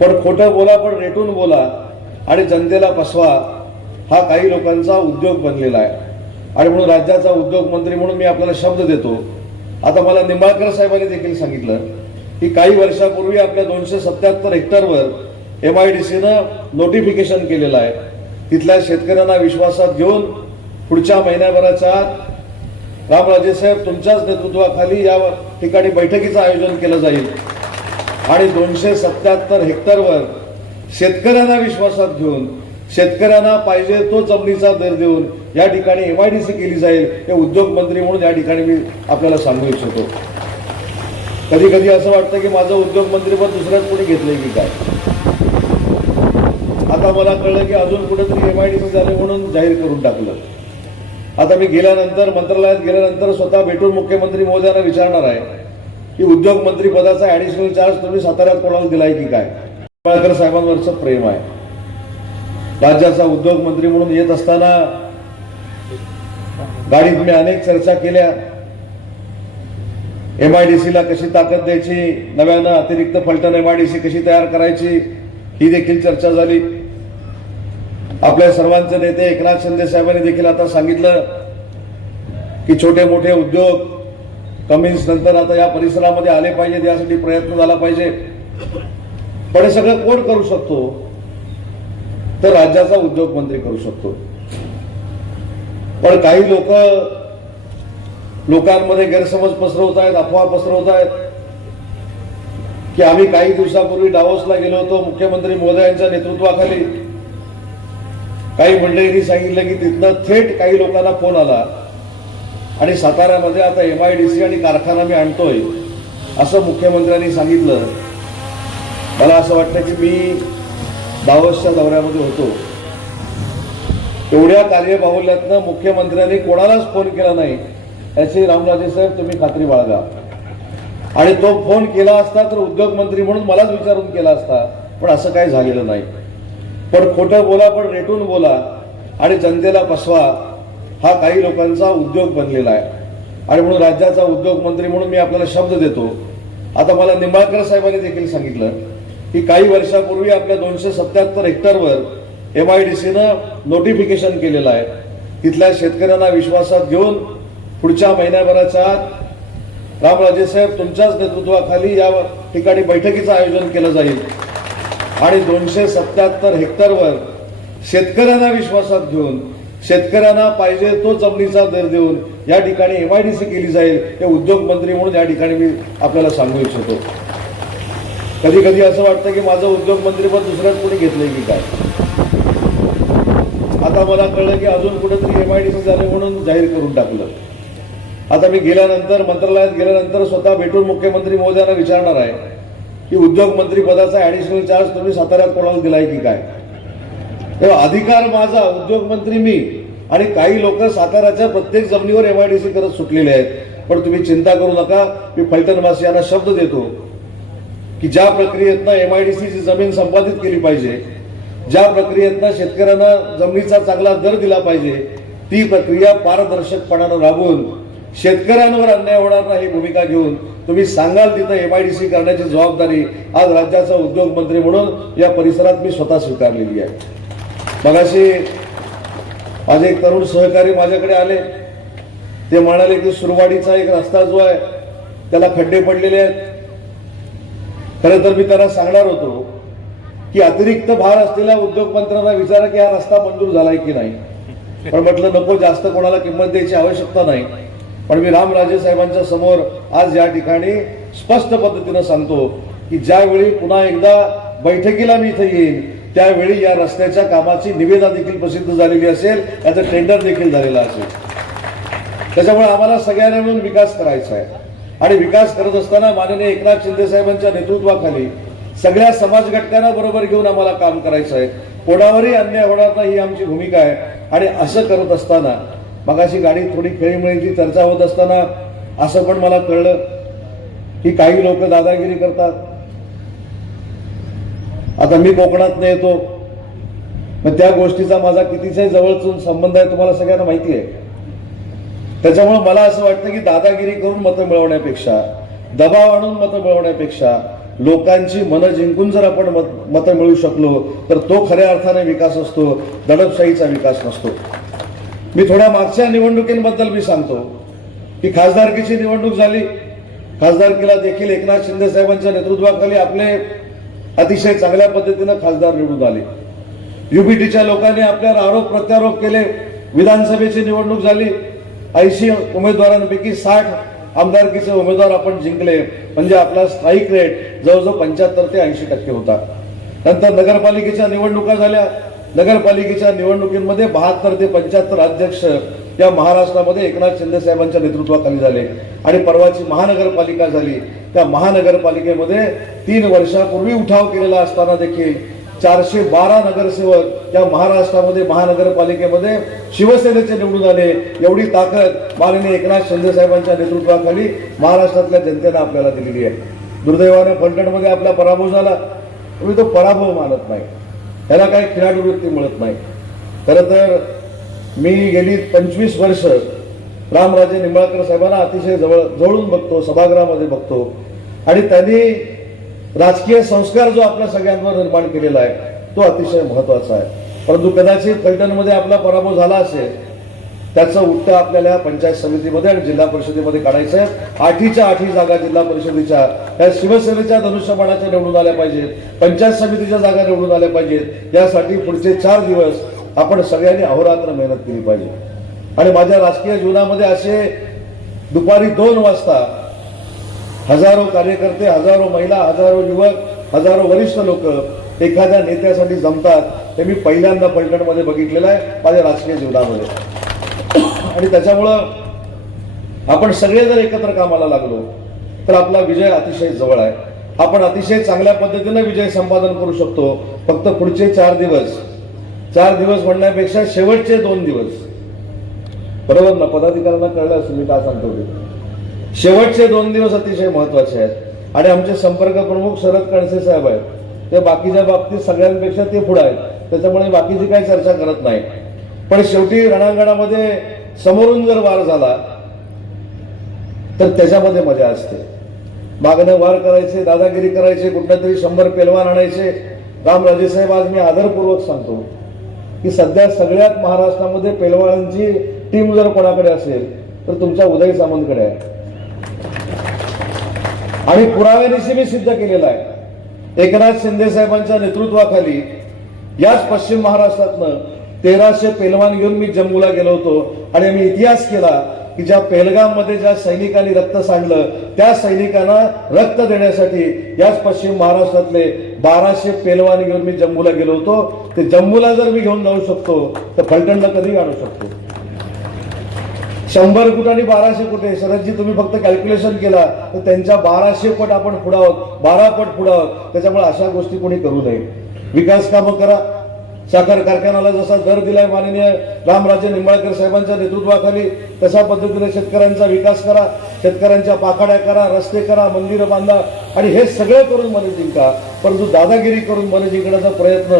पण खोटं बोला पण रेटून बोला आणि जनतेला फसवा हा काही लोकांचा उद्योग बनलेला आहे। आणि म्हणून राज्याचा उद्योग मंत्री म्हणून मी आपल्याला शब्द देतो। आता मला निंबाळकर साहेबांनी देखील सांगितलं की काही वर्षापूर्वी आपल्या 277 हेक्टरवर MIDCनं नोटिफिकेशन केलेलं आहे। तिथल्या शेतकऱ्यांना विश्वासात घेऊन पुढच्या महिन्याभराच्या आत रामराजे साहेब तुमच्याच नेतृत्वाखाली या ठिकाणी बैठकीचं आयोजन केलं जाईल आणि 277 हेक्टरवर शेतकऱ्यांना विश्वासात घेऊन शेतकऱ्यांना पाहिजे तो जमिनीचा दर देऊन या ठिकाणी MIDC केली जाईल। हे उद्योग मंत्री म्हणून या ठिकाणी मी आपल्याला सांगू इच्छितो। कधी कधी असं वाटतं की माझं उद्योग मंत्रीपद दुसऱ्याच कोणी घेतलंय की काय। आता मला कळलं की अजून कुठेतरी MIDC झाले म्हणून जाहीर करून टाकलं। आता मी गेल्यानंतर मंत्रालयात गेल्यानंतर स्वतः भेटून मुख्यमंत्री महोदयांना विचारणार आहे की उद्योग मंत्री पदाचा ऍडिशनल चार्ज तुम्ही साताऱ्यात कोणाला दिलाय की काय। निंबाळकर साहेबांवरचं प्रेम आहे। राज्याचा उद्योग मंत्री म्हणून येत असताना गाडीत मी अनेक चर्चा केल्या। MIDCला कशी ताकद द्यायची, नव्यानं अतिरिक्त फलटण MIDC कशी तयार करायची ही देखील चर्चा झाली। आपल्या सर्वांचे नेते एकनाथ शिंदे साहेबांनी देखील आता सांगितलं की छोटे मोठे उद्योग कमिन्स नंतर आता या परिसरामध्ये आले पाहिजेत, यासाठी प्रयत्न झाला पाहिजे। पण हे सगळं कोण करू शकतो तर राज्याचा उद्योग मंत्री करू शकतो। पण काही लोकांमध्ये गैरसमज पसरवत आहेत, अफवा पसरवत आहेत की आम्ही काही दिवसापूर्वी डावोसला गेलो होतो मुख्यमंत्री महोदयांच्या नेतृत्वाखाली। काही मंडळींनी सांगितलं की तिथनं थेट काही लोकांना फोन आला आणि साताऱ्यामध्ये आता MIDC आणि कारखाना मी आणतोय असं मुख्यमंत्र्यांनी सांगितलं। मला असं वाटतं की मी दावोसच्या दौऱ्यामध्ये होतो, एवढ्या कार्यबाहुल्यातनं मुख्यमंत्र्यांनी कोणालाच फोन केला नाही याची रामराजे साहेब तुम्ही खात्री बाळगा। आणि तो फोन केला असता तर उद्योग मंत्री म्हणून मलाच विचारून केला असता, पण असं काही झालेलं नाही। पण खोटं बोला पण रेटून बोला आणि जनतेला फसवा हा काही लोकांचा उद्योग बनलेला आहे। आणि म्हणून राज्याचा उद्योग मंत्री म्हणून मी आपल्याला शब्द देतो। आता मला निंबाळकर साहेबांनी देखील सांगितलं की काही वर्षापूर्वी आपल्या 277 हेक्टरवर MIDCनं नोटिफिकेशन केलेलं आहे। तिथल्या शेतकऱ्यांना विश्वासात घेऊन पुढच्या महिन्याभराच्या आत रामराजे साहेब तुमच्याच नेतृत्वाखाली या ठिकाणी बैठकीचं आयोजन केलं जाईल आणि 277 हेक्टरवर शेतकऱ्यांना विश्वासात घेऊन शेतकऱ्यांना पाहिजे तो जमिनीचा दर देऊन या ठिकाणी MIDC केली जाईल। हे उद्योग मंत्री म्हणून या ठिकाणी मी आपल्याला सांगू इच्छितो। कधी कधी असं वाटतं की माझं उद्योग मंत्रीपद दुसऱ्याच कोणी घेतलंय की काय। आता मला कळलं की अजून कुठेतरी MIDC झाले म्हणून जाहीर करून टाकलं। आता मी गेल्यानंतर मंत्रालयात गेल्यानंतर स्वतः भेटून मुख्यमंत्री महोदयांना विचारणार आहे की उद्योग मंत्री पदाचा ऍडिशनल चार्ज तुम्ही साताऱ्यात कोणाला दिलाय की काय। तेव्हा अधिकार माझा, उद्योग मंत्री मी, आणि काही लोक साताऱ्याच्या प्रत्येक जमिनीवर MIDC करत सुटलेले आहेत। पण तुम्ही चिंता करू नका, मी फलटणवासियांना शब्द देतो की ज्या प्रक्रियेतनं MIDCची जमीन संपादित केली पाहिजे, ज्या प्रक्रियेतनं शेतकऱ्यांना जमिनीचा चांगला दर दिला पाहिजे, ती प्रक्रिया पारदर्शकपणानं राबवून शेतकऱ्यांवर अन्याय होणार नाही भूमिका घेऊन तुम्ही सांगाल तिथं MIDC करण्याची जबाबदारी आज राज्याचा उद्योग मंत्री म्हणून या परिसरात मी स्वतः स्वीकारलेली आहे। मगाशी माझे एक तरुण सहकारी माझ्याकडे आले, ते म्हणाले की सुरवाडीचा एक रस्ता जो आहे त्याला खड्डे पडलेले आहेत। खरं तर मी त्यांना सांगणार होतो की अतिरिक्त भार असलेल्या उद्योग मंत्र्यांना विचारा की हा रस्ता मंजूर झालाय की नाही, पण म्हटलं नको, जास्त कोणाला किंमत द्यायची आवश्यकता नाही। पण मी रामराजे साहेबांच्या समोर आज या ठिकाणी स्पष्ट पद्धतीनं सांगतो की ज्यावेळी पुन्हा एकदा बैठकीला मी इथे येईन त्यावेळी या रस्त्याच्या कामाची निविदा देखील प्रसिद्ध झालेली असेल, याचं टेंडर देखील झालेलं असेल। त्याच्यामुळे आम्हाला सगळ्यांना मिळून विकास करायचा आहे आणि विकास करत असताना माननीय एकनाथ शिंदे साहेबांच्या नेतृत्वाखाली सगळ्या समाज घटकांना बरोबर घेऊन आम्हाला काम करायचं आहे। कोणावरही अन्याय होणार नाही ही आमची भूमिका आहे। आणि असं करत असताना मगाशी गाडी थोडी खेळीमेळीची चर्चा होत असताना असं पण मला कळलं की काही लोक दादागिरी करतात। आता मी कोकणात येतो, पण त्या गोष्टीचा माझा कितीचाही जवळचा संबंध आहे तुम्हाला सगळ्यांना माहिती आहे। त्याच्यामुळे मला असं वाटतं की दादागिरी करून मतं मिळवण्यापेक्षा, दबाव आणून मतं मिळवण्यापेक्षा लोकांची मनं जिंकून जर आपण मतं मिळू शकलो तर तो खऱ्या अर्थाने विकास असतो, दडपशाहीचा विकास नसतो. मी थोड्या मागच्या निवडणुकींबद्दल मी सांगतो की खासदारकीची निवडणूक झाली. खासदारकीला देखील एकनाथ शिंदे साहेबांच्या नेतृत्वाखाली आपले अतिशय चांगल्या पद्धतीनं खासदार निवडून आले. युबीटीच्या लोकांनी आपल्यावर आरोप प्रत्यारोप केले. विधानसभेची निवडणूक झाली. 80 उमेदवारांपैकी 60 आमदारकीचे उमेदवार आपण जिंकले. म्हणजे आपला स्ट्राईक रेट जवळजवळ 75 ते 80% होता. नंतर नगरपालिकेच्या निवडणुका झाल्या. नगरपालिकेच्या निवडणुकीमध्ये 72 ते 75 अध्यक्ष या महाराष्ट्रामध्ये एकनाथ शिंदे साहेबांच्या नेतृत्वाखाली झाले. आणि परवाची महानगरपालिका झाली. त्या महानगरपालिकेमध्ये 3 वर्षापूर्वी उठाव केलेला असताना देखील 412 नगरसेवक या महाराष्ट्रामध्ये महानगरपालिकेमध्ये शिवसेनेचे निवडून आले. एवढी ताकद माननीय एकनाथ शिंदे साहेबांच्या नेतृत्वाखाली महाराष्ट्रातल्या जनतेने आपल्याला दिलेली आहे. दुर्दैवाने फलटणमध्ये आपला पराभव झाला. मी तो पराभव मानत नाही, त्याला काही खेळाडू वृत्ती मिळत नाही. खरं तर मी गेली 25 वर्ष रामराजे निंबाळकर साहेबांना अतिशय जवळून बघतो, सभागृहामध्ये बघतो. आणि त्यांनी राजकीय संस्कार जो आपल्या सगळ्यांवर निर्माण केलेला आहे तो अतिशय महत्वाचा आहे. परंतु कदाचित फलटणमध्ये आपला पराभव झाला असेल, त्याचं उत्तर आपल्याला या पंचायत समितीमध्ये आणि जिल्हा परिषदेमध्ये काढायचं आहे. 8च्या 8 जागा जिल्हा परिषदेच्या या शिवसेनेच्या धनुष्यबाणाच्या निवडून आल्या पाहिजेत. पंचायत समितीच्या जागा निवडून आल्या पाहिजेत. यासाठी पुढचे 4 दिवस आपण सगळ्यांनी अहोरात्र मेहनत केली पाहिजे. आणि माझ्या राजकीय जीवनामध्ये असे दुपारी 2 वाजता हजारो कार्यकर्ते, हजारो महिला, हजारो युवक, हजारो वरिष्ठ लोक एखाद्या नेत्यासाठी जमतात हे मी पहिल्यांदा फलटणमध्ये बघितलेलं आहे माझ्या राजकीय जीवनामध्ये. आणि त्याच्यामुळं आपण सगळे जर एकत्र कामाला लागलो तर आपला विजय अतिशय जवळ आहे. आपण अतिशय चांगल्या पद्धतीने विजय संपादन करू शकतो. फक्त पुढचे 4 दिवस म्हणण्यापेक्षा शेवटचे 2 दिवस, बरोबर ना? पदाधिकाऱ्यांना कळलं असेल मी काय सांगतो ते. शेवटचे 2 दिवस अतिशय महत्वाचे आहेत. आणि आमचे संपर्क प्रमुख शरद कणसे साहेब आहेत. ते बाकीच्या बाबतीत सगळ्यांपेक्षा ते पुढे आहेत, त्याच्यामुळे बाकीची काही चर्चा करत नाही. पण शेवटी रणांगणामध्ये समोरून जर वार झाला तर त्याच्यामध्ये मजा असते. मागणं वार करायचे, दादागिरी करायचे, कुठल्या तरी 100 पेलवान आणायचे. रामराजे साहेब, आज मी आदरपूर्वक सांगतो की सध्या सगळ्यात महाराष्ट्रामध्ये पेलवानांची टीम जर कोणाकडे असेल तर तुमच्या उदय सामंतकडे आहे. आणि पुराव्यानिशी मी सिद्ध केलेला आहे. एकनाथ शिंदे साहेबांच्या नेतृत्वाखाली याच पश्चिम महाराष्ट्रातनं 1300 पेलवान घेऊन मी जम्मूला गेलो होतो. आणि मी इतिहास केला की ज्या पेहलगाममध्ये ज्या सैनिकांनी रक्त सांडलं त्या सैनिकांना रक्त देण्यासाठी याच पश्चिम महाराष्ट्रातले 1200 पेलवान घेऊन मी जम्मूला गेलो होतो. ते जम्मूला जर मी घेऊन जाऊ शकतो तर फलटणला कधी आणू शकतो? 100 फूट आणि 1200 फुटे, शरदजी तुम्ही फक्त कॅल्क्युलेशन केला तर त्यांच्या 1200 पट आपण पुढे आहोत, 12 पट पुढे आहोत. त्याच्यामुळे अशा गोष्टी कोणी करू नये. विकास कामं करा. साखर कारखान्याला जसा दर दिलाय माननीय रामराजे निंबाळकर साहेबांच्या नेतृत्वाखाली तशा पद्धतीने शेतकऱ्यांचा विकास करा. शेतकऱ्यांच्या पाखाड्या करा, रस्ते करा, मंदिरं बांधा. आणि हे सगळं करून मन जिंका. परंतु दादागिरी करून मन जिंकण्याचा प्रयत्न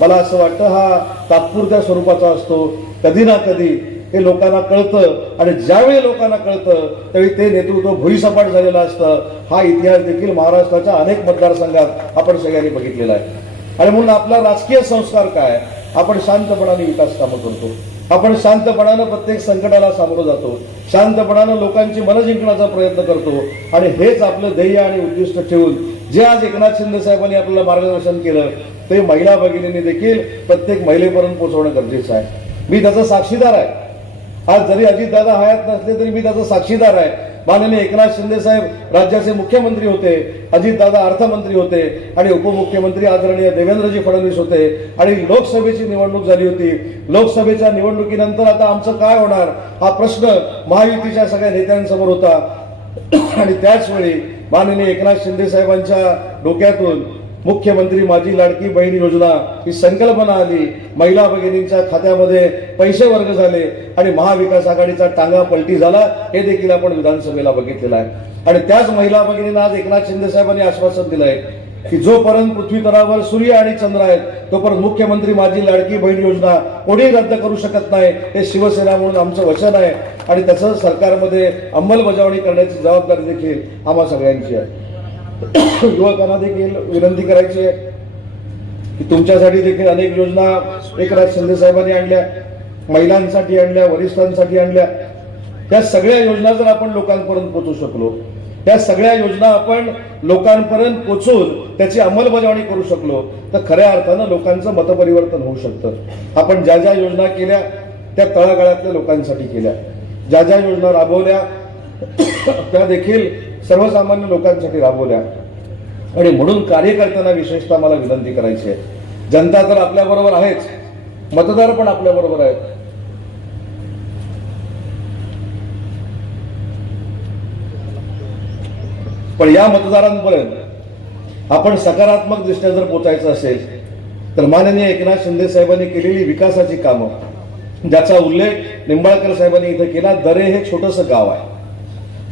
मला असं वाटतं हा तात्पुरत्या स्वरूपाचा असतो. कधी ना कधी हे लोकांना कळतं. आणि ज्यावेळी लोकांना कळतं त्यावेळी ते नेतृत्व भुईसपाट झालेलं असतं. हा इतिहास देखील महाराष्ट्राच्या अनेक मतदारसंघात आपण सगळ्यांनी बघितलेला आहे. आणि म्हणून आपला राजकीय संस्कार काय? आपण शांतपणाने विकास कामं करतो. आपण शांतपणानं प्रत्येक संकटाला सामोरं जातो. शांतपणानं लोकांची मनं जिंकण्याचा प्रयत्न करतो. आणि हेच आपलं ध्येय आणि उद्दिष्ट ठेवून जे आज एकनाथ शिंदे साहेबांनी आपल्याला मार्गदर्शन केलं ते महिला भगिनींनी देखील प्रत्येक महिलेपर्यंत पोहोचवणं गरजेचं आहे. मी त्याचा साक्षीदार आहे. आज जरी अजितदादा हयात नसले तरी मी त्याचा साक्षीदार आहे. माननीय एकनाथ शिंदे साहेब राज्याचे मुख्यमंत्री होते, अजितदादा अर्थमंत्री होते आणि उपमुख्यमंत्री आदरणीय देवेंद्रजी फडणवीस होते. आणि लोकसभेची निवडणूक झाली होती. लोकसभेच्या निवडणुकीनंतर आता आमचं काय होणार हा प्रश्न महायुतीच्या सगळ्या नेत्यांसमोर होता. आणि त्याच वेळी माननीय एकनाथ शिंदे साहेबांच्या डोक्यातून मुख्यमंत्री माझी लाडकी बहीण योजना ही संकल्पना आली. महिला भगिनींच्या खात्यामध्ये पैसे वर्ग झाले आणि महाविकास आघाडीचा टांगा पलटी झाला. हे देखील आपण विधानसभेला बघितलेलं आहे. आणि त्याच महिला भगिनींना आज एकनाथ शिंदे साहेबांनी आश्वासन दिलंय की जोपर्यंत पृथ्वी तलावर सूर्य आणि चंद्र आहेत तोपर्यंत मुख्यमंत्री माझी लाडकी बहीण योजना कोणी रद्द करू शकत नाही. हे शिवसेना म्हणून आमचं वचन आहे. आणि त्याचं सरकारमध्ये अंमलबजावणी करण्याची जबाबदारी देखील आम्हा सगळ्यांची आहे. युवकांना देखील विनंती करायची आहे की तुमच्यासाठी देखील अनेक योजना एकनाथ शिंदे साहेबांनी आणल्या, महिलांसाठी आणल्या, वरिष्ठांसाठी आणल्या. त्या सगळ्या योजना जर आपण लोकांपर्यंत पोहोचू शकलो, त्या सगळ्या योजना आपण लोकांपर्यंत पोहोचून त्याची अंमलबजावणी करू शकलो तर खऱ्या अर्थानं लोकांचं मतपरिवर्तन होऊ शकतं. आपण ज्या ज्या योजना केल्या त्या तळागाळातल्या लोकांसाठी केल्या, ज्या ज्या योजना राबवल्या त्या देखील सर्वसामान्य लोकांसाठी राबवल्या. आणि म्हणून कार्यकर्त्यांना विशेषतः मला विनंती करायची आहे, जनता तर आपल्याबरोबर आहेच, मतदार पण आपल्याबरोबर आहेत. पण या मतदारांपर्यंत आपण सकारात्मक दृष्ट्या जर पोचायचं असेल तर माननीय एकनाथ शिंदे साहेबांनी केलेली विकासाची कामं, ज्याचा उल्लेख निंबाळकर साहेबांनी इथं केला. दरे हे छोटंसं गाव आहे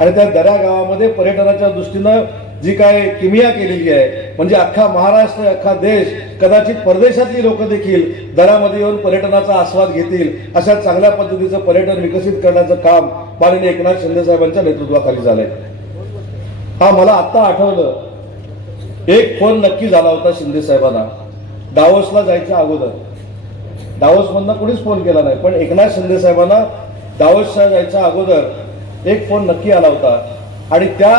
आणि त्या दऱ्या गावामध्ये पर्यटनाच्या दृष्टीनं जी काय किमिया केलेली आहे, म्हणजे अख्खा महाराष्ट्र, अख्खा देश, कदाचित परदेशातली लोक देखील दऱ्यामध्ये येऊन पर्यटनाचा आस्वाद घेतील अशा चांगल्या पद्धतीचं पर्यटन विकसित करण्याचं काम माननीय एकनाथ शिंदे साहेबांच्या नेतृत्वाखाली झालंय. हा मला आता आठवलं, एक फोन नक्की झाला होता शिंदे साहेबांना दावोसला जायच्या अगोदर. दावोसमधनं कोणीच फोन केला नाही, पण एकनाथ शिंदे साहेबांना दावोसला जायच्या अगोदर एक फोन नक्की आला होता आणि त्या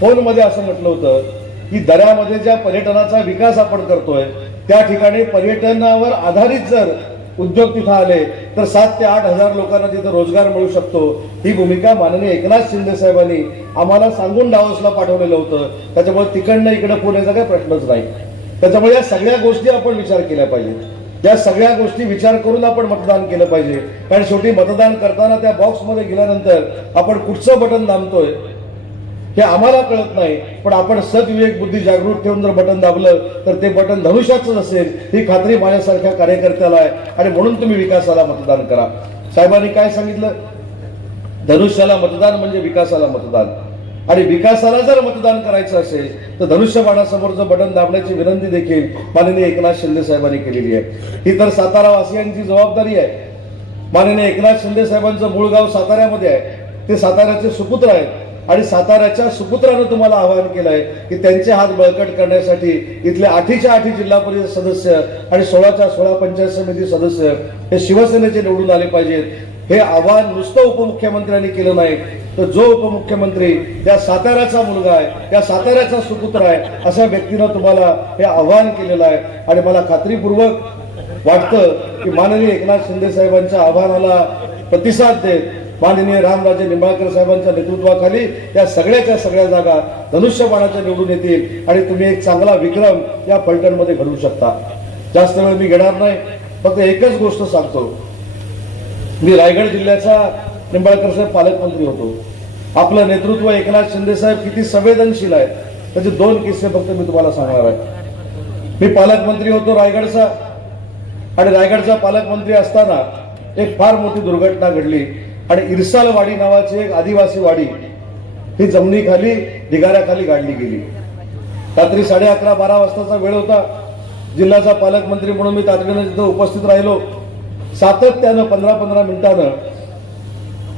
फोनमध्ये असं म्हटलं होतं की दऱ्यामध्ये ज्या पर्यटनाचा विकास आपण करतोय त्या ठिकाणी पर्यटनावर आधारित जर उद्योग तिथं आले तर 7 ते 8 हजार लोकांना तिथं रोजगार मिळू शकतो. ही भूमिका माननीय एकनाथ शिंदे साहेबांनी आम्हाला सांगून दावोसला पाठवलेलं होतं. त्याच्यामुळे तिकडनं इकडे पुण्याचा काही प्रश्नच नाही. त्याच्यामुळे या सगळ्या गोष्टी आपण विचार केल्या पाहिजे, या सगळ्या गोष्टी विचार करून आपण मतदान केलं पाहिजे. कारण शेवटी मतदान करताना त्या बॉक्समध्ये गेल्यानंतर आपण कुठचं बटन दाबतोय हे आम्हाला कळत नाही, पण आपण सद्विवेक बुद्धी जागृत ठेवून जर बटन दाबलं तर ते बटन धनुष्याचंच असेल ही खात्री माझ्यासारख्या कार्यकर्त्याला आहे. आणि म्हणून तुम्ही विकासाला मतदान करा. साहेबांनी काय सांगितलं, धनुष्याला मतदान म्हणजे विकासाला मतदान. आणि विकासाला जर मतदान करायचं असेल तर धनुष्यबाणासमोरचं बटन दाबण्याची विनंती देखील माननीय एकनाथ शिंदे साहेबांनी केलेली आहे. ही तर सातारा वासियांची जबाबदारी आहे. माननीय एकनाथ शिंदे साहेबांचं मूळ गाव साताऱ्यामध्ये आहे, ते साताऱ्याचे सुपुत्र आहेत आणि साताऱ्याच्या सुपुत्रानं तुम्हाला आवाहन केलंय की त्यांचे हात बळकट करण्यासाठी इथले 8च्या 8 जिल्हा परिषद सदस्य आणि 16च्या 16 पंचायत समिती सदस्य हे शिवसेनेचे निवडून आले पाहिजेत. हे आवाहन नुसतं उपमुख्यमंत्र्यांनी केलं नाही तर जो उपमुख्यमंत्री त्या साताऱ्याचा मुलगा आहे, त्या साताऱ्याचा सुपुत्र आहे, अशा व्यक्तीनं तुम्हाला हे आवाहन केलेलं आहे. आणि मला खात्रीपूर्वक वाटतं की माननीय एकनाथ शिंदे साहेबांच्या आव्हानाला प्रतिसाद देत माननीय रामराजे निंबाळकर साहेबांच्या नेतृत्वाखाली या सगळ्याच्या सगळ्या जागा धनुष्यबाणाच्या निवडून येतील आणि तुम्ही एक चांगला विक्रम या फलटणमध्ये घडवू शकता. जास्त वेळ मी घेणार नाही, फक्त एकच गोष्ट सांगतो. मी रायगड जिल्ह्याचा निंबाळकर साहेब पालकमंत्री होतो. आपलं नेतृत्व एकनाथ शिंदे साहेब किती संवेदनशील आहे त्याचे 2 किस्से फक्त मी तुम्हाला सांगणार आहे. मी पालकमंत्री होतो रायगडचा आणि रायगडचा पालकमंत्री असताना एक फार मोठी दुर्घटना घडली आणि इरसालवाडी नावाची एक आदिवासी वाडी ही जमिनीखाली ढिगाऱ्याखाली गाडली गेली. रात्री 11:30-12 वाजताचा वेळ होता. जिल्ह्याचा पालकमंत्री म्हणून मी तातडीनं तिथं उपस्थित राहिलो. सातत्यानं 15-15 मिनिटानं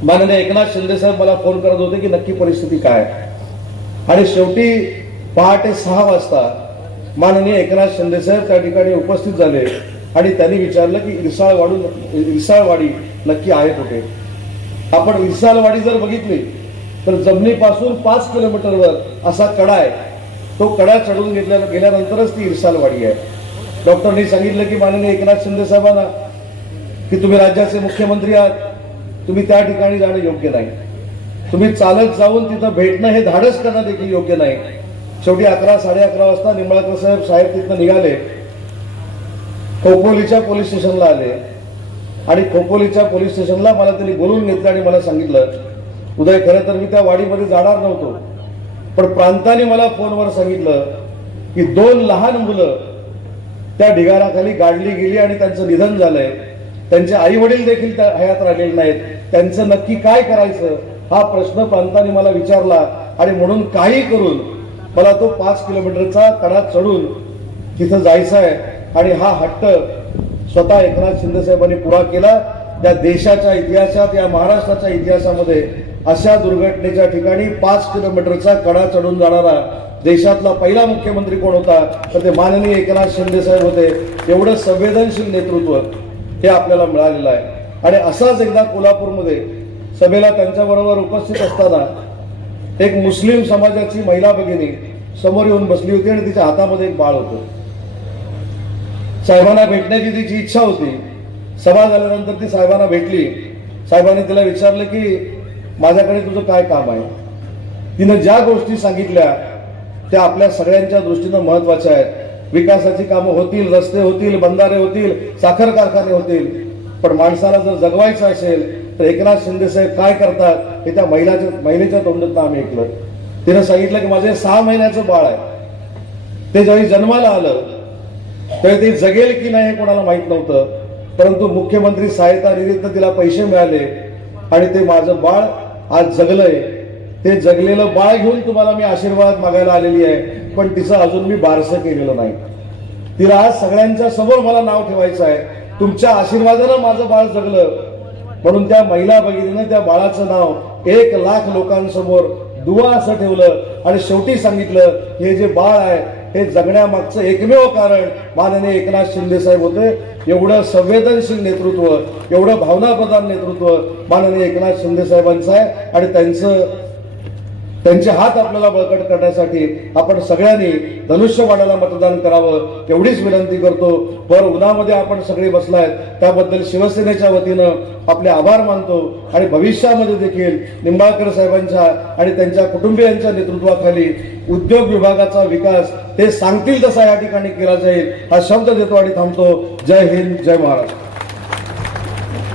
माननीय एकनाथ शिंदे साहेब मला फोन करत होते की नक्की परिस्थिती काय. आणि शेवटी पहाटे 6 वाजता माननीय एकनाथ शिंदे साहेब त्या ठिकाणी उपस्थित झाले आणि त्यांनी विचारलं की इरसाळवाडी नक्की आहे कुठे. आपण इरसालवाडी जर बघितली तर जमिनीपासून 5 किलोमीटरवर असा कडा आहे. तो कडा चढून गेल्यानंतरच ती इरसालवाडी आहे. डॉक्टरनी सांगितलं की माननीय एकनाथ शिंदे साहेबांना की तुम्ही राज्याचे मुख्यमंत्री आहात, तुम्ही त्या ठिकाणी जाणं योग्य नाही. तुम्ही चालत जाऊन तिथं भेटणं हे धाडस करणं देखील योग्य नाही. शेवटी 11-11:30 वाजता निंबाळकर साहेब तिथं निघाले, खोपोलीच्या पोलीस स्टेशनला आले आणि खोपोलीच्या पोलीस स्टेशनला मला त्यांनी बोलवून घेतलं आणि मला सांगितलं, उदय खरं तर मी त्या वाडीमध्ये जाणार नव्हतो, पण प्रांताने मला फोनवर सांगितलं की 2 लहान मुलं त्या ढिगाराखाली गाडली गेली आणि त्यांचं निधन झालंय. त्यांचे आई वडील देखील त्या हयात राहिलेले नाहीत. त्यांचं नक्की काय करायचं हा प्रश्न प्रांताने मला विचारला आणि म्हणून काही करून मला तो 5 किलोमीटरचा कडा चढून तिथं जायचं आहे. आणि हा हट्ट स्वतः एकनाथ शिंदे साहेबांनी पुरा केला. त्या देशाच्या इतिहासात, या महाराष्ट्राच्या इतिहासामध्ये अशा दुर्घटनेच्या ठिकाणी 5 किलोमीटरचा कडा चढून जाणारा देशातला पहिला मुख्यमंत्री कोण होता, तर ते माननीय एकनाथ शिंदे साहेब होते. एवढं संवेदनशील नेतृत्व हे आपल्याला मिळालेलं आहे. आणि असाच एकदा कोल्हापूरमध्ये सभेला त्यांच्याबरोबर उपस्थित असताना एक मुस्लिम समाजाची महिला भगिनी समोर येऊन बसली होती आणि तिच्या हातामध्ये एक बाळ होतं. साहेबांना भेटण्याची तिची इच्छा होती. सभा झाल्यानंतर ती साहेबांना भेटली. साहेबांनी तिला विचारलं की माझ्याकडे तुझं काय काम आहे. तिनं ज्या गोष्टी सांगितल्या त्या आपल्या सगळ्यांच्या दृष्टीनं महत्वाच्या आहेत. विकासाची कामं होतील, रस्ते होतील, बंधारे होतील, साखर कारखाने होतील, पण माणसाला जर जगवायचं असेल तर एकनाथ शिंदे साहेब काय करतात हे त्या महिलेच्या तोंडातून आम्ही ऐकलं. तिनं सांगितलं की माझे 6 महिन्याचं बाळ आहे. ते ज्यावेळी जन्माला आलं त्यावेळी ते जगेल की नाही हे कोणाला माहित नव्हतं, परंतु मुख्यमंत्री सहायता निधीतनं तिला पैसे मिळाले आणि ते माझं बाळ आज जगलंय. ते जगलेलं बाळ घेऊन तुम्हाला मी आशीर्वाद मागायला आलेली आहे, पण तिचं अजून मी बारसं केलेलं नाही. तिला आज सगळ्यांच्या समोर मला नाव ठेवायचं आहे. तुमच्या आशीर्वादानं माझं बाळ जगलं म्हणून त्या महिला भगिनीनं त्या बाळाचं नाव 1 लाख लोकांसमोर दुआ असं ठेवलं आणि शेवटी सांगितलं हे जे बाळ आहे हे जगण्यामागचं एकमेव कारण माननीय एकनाथ शिंदे साहेब होते. एवढं संवेदनशील नेतृत्व, एवढं भावनाप्रधान नेतृत्व माननीय एकनाथ शिंदे साहेबांचं आहे. आणि त्यांचे हात आपल्याला बळकट करण्यासाठी आपण सगळ्यांनी धनुष्यबाणाला मतदान करावं एवढीच विनंती करतो. भर उन्हामध्ये आपण सगळे बसलायत त्याबद्दल शिवसेनेच्या वतीनं आपले आभार मानतो. आणि भविष्यामध्ये देखील निंबाळकर साहेबांच्या आणि त्यांच्या कुटुंबियांच्या नेतृत्वाखाली उद्योग विभागाचा विकास ते सांगतील तसा या ठिकाणी केला जाईल हा शब्द देतो आणि थांबतो. जय हिंद, जय महाराष्ट्र.